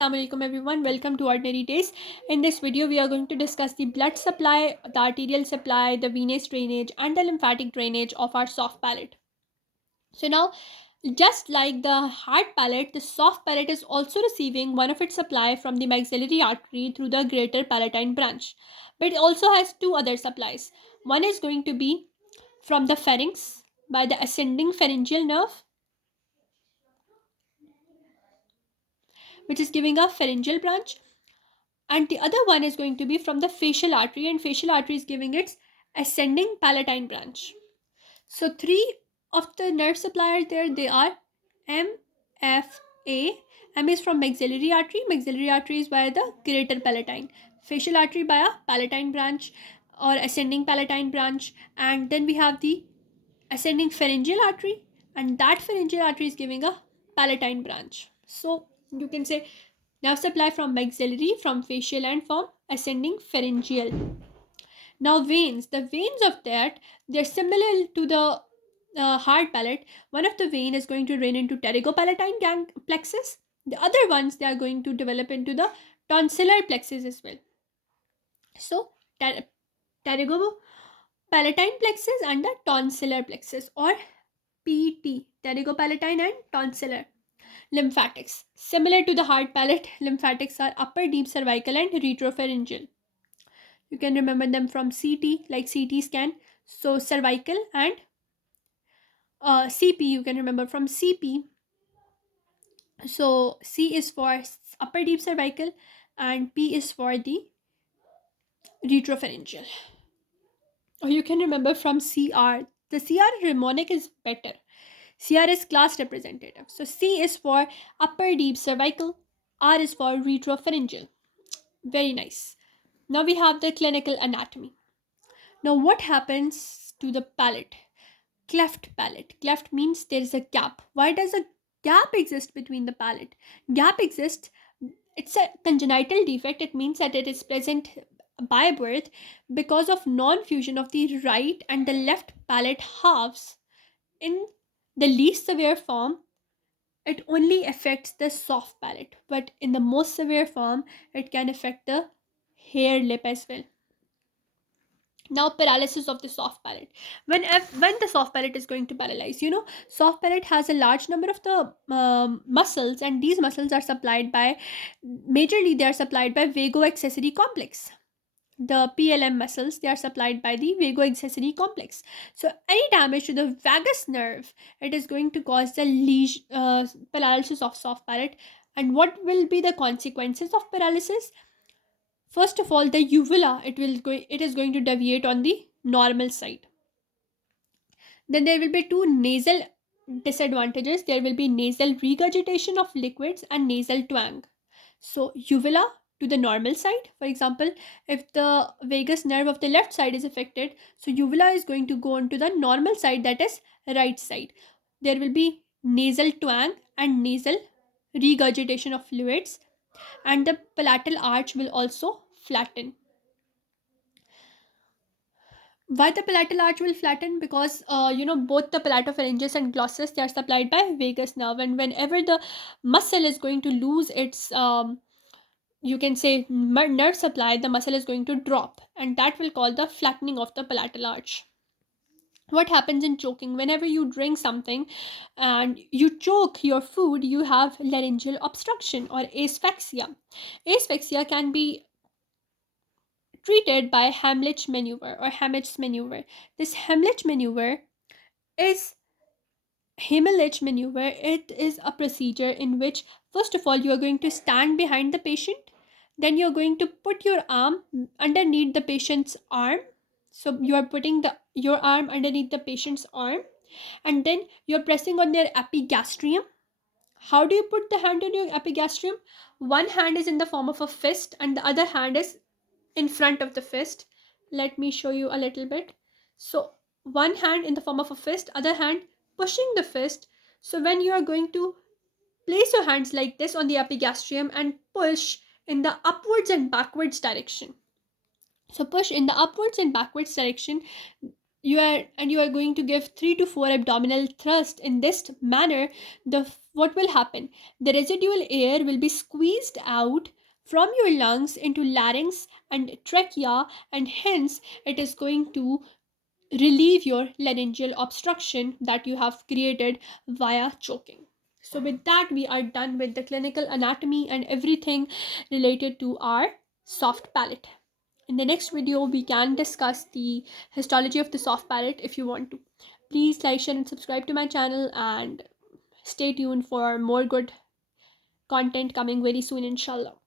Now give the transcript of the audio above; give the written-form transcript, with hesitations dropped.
Assalamualaikum everyone, welcome to Ordinary Days. In this video, we are going to discuss the blood supply, the arterial supply, the venous drainage, and the lymphatic drainage of our soft palate. So, now, just like the hard palate, the soft palate is also receiving one of its supply from the maxillary artery through the greater palatine branch. But it also has two other supplies. One is going to be from the pharynx by the ascending pharyngeal nerve, which is giving a pharyngeal branch, and the other one is going to be from the facial artery, and facial artery is giving its ascending palatine branch. So three of the nerve supply are there. They are M, F, A. M is from maxillary artery. Maxillary artery is via the greater palatine. Facial artery by a palatine branch or ascending palatine branch. And then we have the ascending pharyngeal artery, and that pharyngeal artery is giving a palatine branch. So you can say nerve supply from maxillary, from facial, and from ascending pharyngeal. Now the veins of that, they're similar to the hard palate. One of the vein is going to drain into pterygopalatine plexus. The other ones, they are going to develop into the tonsillar plexus as well. So pterygopalatine plexus and the tonsillar plexus, or PT, pterygopalatine and tonsillar. Lymphatics. Similar to the hard palate, lymphatics are upper deep cervical and retropharyngeal. You can remember them from CT, like CT scan. So cervical and CP, you can remember from CP. So C is for upper deep cervical and P is for the retropharyngeal. Or you can remember from CR. The CR mnemonic is better. CR is class representative. So C is for upper deep cervical, R is for retropharyngeal. Very nice. Now we have the clinical anatomy. Now, what happens to the palate? Cleft palate. Cleft means there is a gap. Why does a gap exist between the palate? Gap exists. It's a congenital defect. It means that it is present by birth because of non-fusion of the right and the left palate halves. In the least severe form, it only affects the soft palate, but in the most severe form, it can affect the hair lip as well. Now, paralysis of the soft palate. When the soft palate is going to paralyze, soft palate has a large number of the muscles, and these muscles are supplied by, majorly they are supplied by vagoaccessory complex. The PLM muscles, they are supplied by the vagoaccessory complex. So any damage to the vagus nerve, it is going to cause the paralysis of soft palate. And what will be the consequences of paralysis? First of all, the uvula, it is going to deviate on the normal side. Then there will be two nasal disadvantages. There will be nasal regurgitation of liquids and nasal twang. So uvula to the normal side. For example, if the vagus nerve of the left side is affected, so uvula is going to go on to the normal side, that is right side. There will be nasal twang and nasal regurgitation of fluids, and the palatal arch will also flatten. Why the palatal arch will flatten? Because both the palatopharyngeus and glossus, they are supplied by vagus nerve, and whenever the muscle is going to lose its you can say nerve supply, the muscle is going to drop, and that will call the flattening of the palatal arch. What happens in choking? Whenever you drink something and you choke your food, you have laryngeal obstruction or asphyxia. Asphyxia can be treated by Hamlet's maneuver or Hamlet's maneuver. This Hamlet's maneuver is Heimlich maneuver. It is a procedure in which, first of all, you are going to stand behind the patient. Then you're going to put your arm underneath the patient's arm. So you are putting your arm underneath the patient's arm, and then you're pressing on their epigastrium. How do you put the hand on your epigastrium? One hand is in the form of a fist, and the other hand is in front of the fist. Let me show you a little bit. So one hand in the form of a fist, other hand pushing the fist. So when you are going to place your hands like this on the epigastrium and push in the upwards and backwards direction. So push in the upwards and backwards direction. You are going to give 3 to 4 abdominal thrust in this manner. What will happen? The residual air will be squeezed out from your lungs into larynx and trachea, and hence it is going to relieve your laryngeal obstruction that you have created via choking. So, with that, we are done with the clinical anatomy and everything related to our soft palate. In the next video, we can discuss the histology of the soft palate if you want to. Please like, share, and subscribe to my channel, and stay tuned for more good content coming very soon, inshallah.